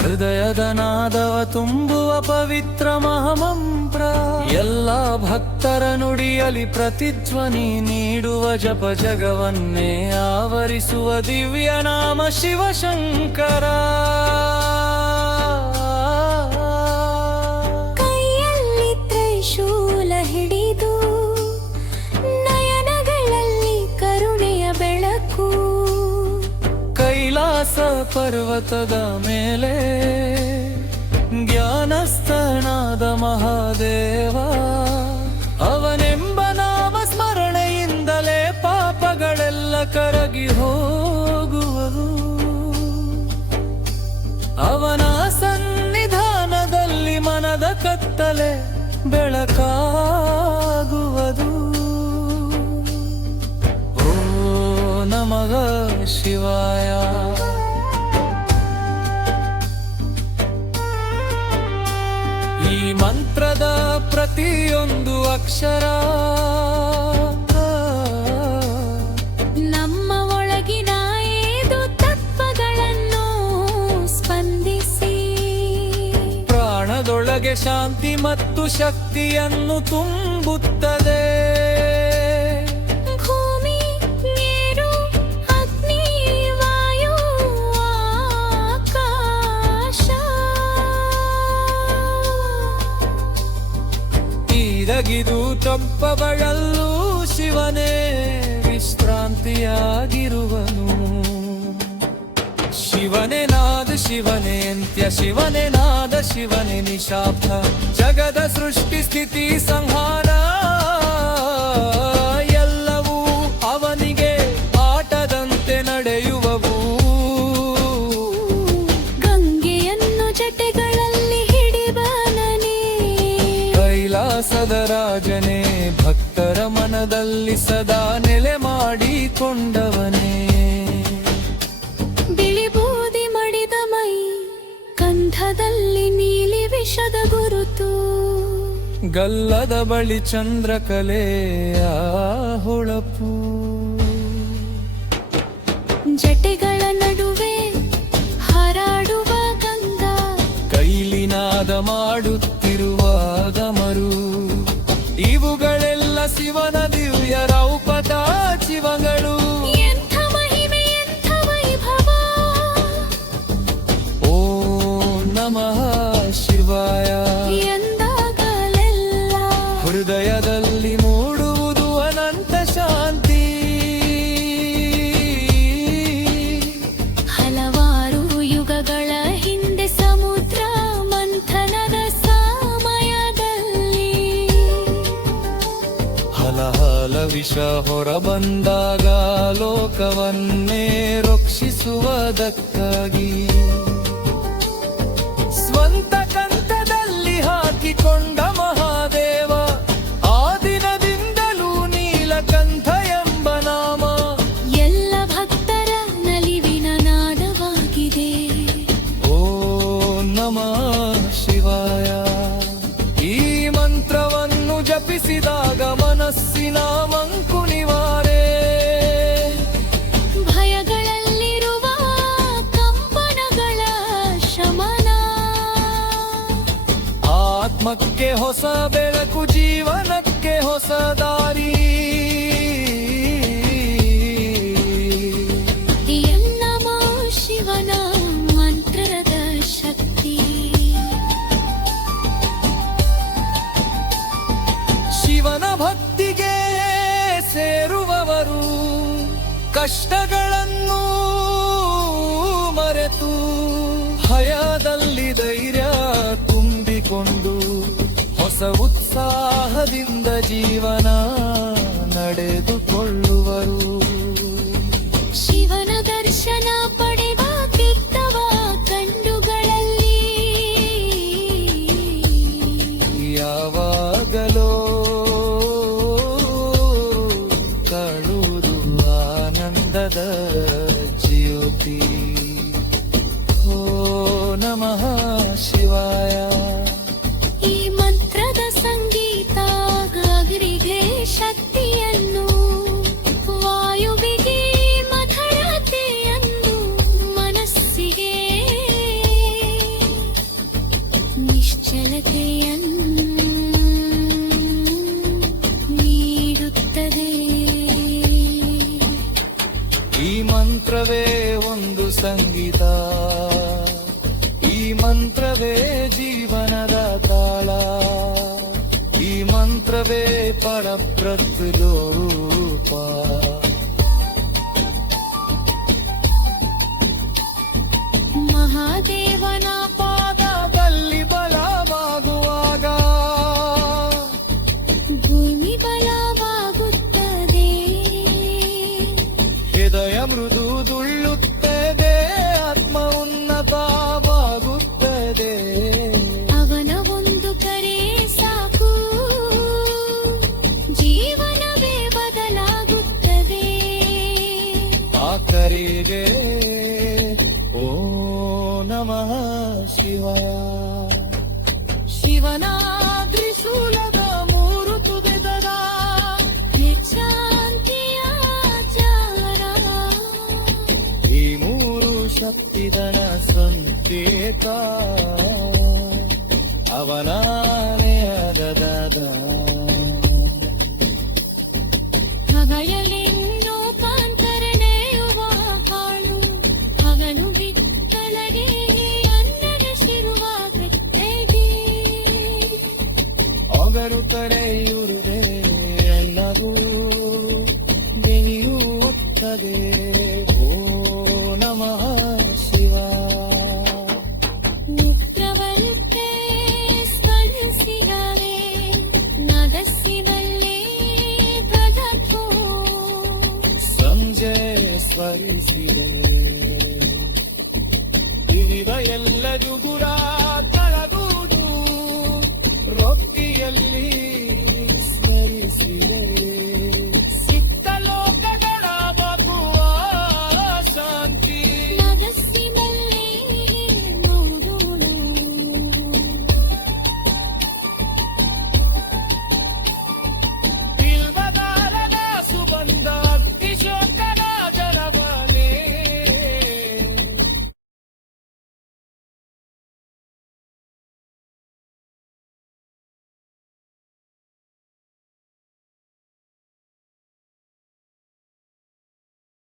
ಹೃದಯದ ನಾದವ ತುಂಬುವ ಪವಿತ್ರ ಮಹಾಮಂತ್ರ. ಎಲ್ಲ ಭಕ್ತರ ನುಡಿಯಲಿ ಪ್ರತಿಧ್ವನಿ ನೀಡುವ ಜಪ ಜಗವನ್ನೇ ಆವರಿಸುವ ದಿವ್ಯ ನಾಮ ಶಿವಶಂಕರ. ಕೈಯಲ್ಲಿ ತ್ರಿಶೂಲ ಹಿಡಿದು ನಯನಗಳಲ್ಲಿ ಕರುಣೆಯ ಬೆಳಕು. ಕೈಲಾಸ ಪರ್ವತದ ಮೇಲೆ ಜ್ಞಾನಸ್ಥನಾದ ಮಹಾದೇವ. ಅವನೆಂಬ ನಾಮ ಸ್ಮರಣೆಯಿಂದಲೇ ಪಾಪಗಳೆಲ್ಲ ಕರಗಿ ಹೋಗುವುದು. ಅವನ ಸನ್ನಿಧಾನದಲ್ಲಿ ಮನದ ಕತ್ತಲೆ ಬೆಳಕಾಗುವುದು. ಓ ನಮಃ ಶಿವಾಯ. ಈ ಮಂತ್ರದ ಪ್ರತಿಯೊಂದು ಅಕ್ಷರ ನಮ್ಮ ಒಳಗಿನ ಏದು ತತ್ವಗಳನ್ನು ಸ್ಪಂದಿಸಿ ಪ್ರಾಣದೊಳಗೆ ಶಾಂತಿ ಮತ್ತು ಶಕ್ತಿಯನ್ನು ತುಂಬುತ್ತದೆ. ಭೂಮಿ, ನೀರು, ಅಗ್ನಿ, ವಾಯು, ಆಕಾಶ ಈದಗಿದು ತಪ್ಪಬಳಲ್ಲೂ ಶಿವನೇ ವಿಶ್ರಾಂತಿಯಾಗಿರುವನು. ಶಿವನೇ ನಾದ ಶಿವನೇ ಅಂತ್ಯ, ಶಿವನೇ ನಾದ ಶಿವನೇ ನಿಶಾಬ್ದ. ಜಗದ ಸೃಷ್ಟಿ ಸ್ಥಿತಿ ಸಂಹಾರ ಎಲ್ಲವೂ ಅವನಿಗೆ ಆಟದಂತೆ ನಡೆಯುವವು. ಗಂಗೆಯನ್ನು ಜಟೆಗಳಲ್ಲಿ ಹಿಡಿಬಾನನೆ. ಕೈಲಾಸದ ರಾಜನೇ ಭಕ್ತರ ಮನದಲ್ಲಿ ಸದಾ ನೆಲೆ ಮಾಡಿಕೊಂಡವನೇ. ಬಿಳಿ ಬೂದಿ ಮಡಿದ ಮೈ, ಕಂಠದಲ್ಲಿ ನೀಲಿ ವಿಷದ ಗುರುತು. ಗಲ್ಲದ ಬಳಿ ಚಂದ್ರಕಲೆಯ ಹೊಳಪು. ಜಟೆಗಳ ನಡುವೆ ಹಾರಾಡುವ ಗಂಧ. ಕೈಲಿನಾದ ಮಾಡುತ್ತಿರುವ ಗಮರು. ಇವುಗಳೆಲ್ಲ ಶಿವನ ದಿವ್ಯ ರೌಪದ ಜೀವಗಳು. ಎಂಥ ಮಹಿಮೆ, ಎಂಥ ವೈಭವ. ಓಂ ನಮಃ ಶಿವಾಯ. ಎಂದಾಗಲೆಲ್ಲ ಹೃದಯದಲ್ಲಿ ಮೂಡುವುದು ಅನಂತ ಶಾಂತಿ. ಹಲವಾರು ಯುಗಗಳ ಹಿಂದೆ ಸಮುದ್ರ ಮಂಥನದ ಸಮಯದಲ್ಲಿ ಹಲಹಲ ವಿಷ ಹೊರಬಂದಾಗ ಲೋಕವನ್ನೇ ರಕ್ಷಿಸುವುದಕ್ಕಾಗಿ ಸ್ವಂತ ಕಂಠದಲ್ಲಿ ಹಾಕಿಕೊಂಡ ಮಹಾದೇವ. ಆ ದಿನದಿಂದಲೂ ನೀಲಕಂಠ ಎಂಬ ನಾಮ ಎಲ್ಲ ಭಕ್ತರ ನಲಿವಿನ ನಾದವಾಗಿದೆ. ಓಂ ನಮಃ ಶಿವಾಯ. ಈ ಮಂತ್ರವನ್ನು ಜಪಿಸಿದಾಗ ಮನಸ್ಸಿನ ಮಂಕು ನಿವಾರೆ. ಭಯಗಳಲ್ಲಿರುವ ಕಂಪನಗಳ ಶಮನ. ಆತ್ಮಕ್ಕೆ ಹೊಸ ಬೆಳಕು, ಜೀವನಕ್ಕೆ ಹೊಸ ದಾರಿ. ನಮೋ ಶಿವನ ಮಂತ್ರದ ಶಕ್ತಿ. ಶಿವನ ಭಕ್ತಿಗೆ ಸೇರುವವರು ಕಷ್ಟಗಳನ್ನು ಮರೆತು ಭಯದಲ್ಲಿ ಧೈರ್ಯ ತುಂಬಿಕೊಂಡು ಹೊಸ ಉತ್ಸಾಹದಿಂದ ಜೀವನ ನಡೆದುಕೊಳ್ಳುವರು. ಶಿವನ ದರ್ಶನ ಪಡೆದ ಕಿತ್ತವ ಕಣ್ಣುಗಳಲ್ಲಿ ಯಾವಾಗಲೋ ಕಾಣುವುದು ಆನಂದದ ಜ್ಯೋತಿ. ಓ ನಮಃ ಶಿವಾಯ. ಈ ಮಂತ್ರದ ಸಂಗೀತ ಗಾಗರಿಗೆ ಈ ಮಂತ್ರವೇ ಜೀವನದ ತಾಳ ಈ ಮಂತ್ರವೇ ಪರಬ್ರಹ್ಮರೂಪ ಮಹಾದೇವನ ಪಾದದಲ್ಲಿ ಬಲವಾಗುವಾಗ ಭೂಮಿ ಬಲವಾಗುತ್ತದೆ ಹೃದಯ ಮೃದುದುಳ್ಳುತ್ತದೆ ಆತ್ಮ ಉನ್ನತವಾಗುತ್ತದೆ ಅವನ ಒಂದು ಕರೆ ಸಾಕು ಜೀವನವೇ ಬದಲಾಗುತ್ತದೆ ಆ ಕರೆಗೆ ಓ ನಮಃ ಶಿವಾಯ ಶಿವನ ತ್ರಿಶೂಲದ ಮೂರು ತುದಿದದ ಶಾಂತಿಯ ಜಾರ ಈ ಮೂರು ಶಕ್ತಿದನ ಸಂಕೇತ ಅವನಾನೆಯದ ಹಗಯಲೆನ್ನು ಕಾಂತರನೆಯುವ ಹಾಳು ಹಗಲು ಬಿತ್ತಳಗೆ ಅನ್ನದ ಶಿರುವ ಕಟ್ಟೆಗೆ ಅಗರು ಕರೆಯುವುದೇ ಎಲ್ಲವೂ ಬೆಳೆಯುತ್ತದೆ ಓ ನಮಃ ಶಿವ ಉಗ್ರವರ್ತೆ ಸ್ಪರ್ಶಿಗವೇ ನದಸ್ಸಿನಲ್ಲೇ ಗದಕ್ಕೋ ಸಂಜೆ ಸ್ಮರಿಸಿದೆ ವಿವಿಧ ಎಲ್ಲ ಜುಗುರ ತೊಳಗುವುದು ರೊಕ್ಕಿಯಲ್ಲಿ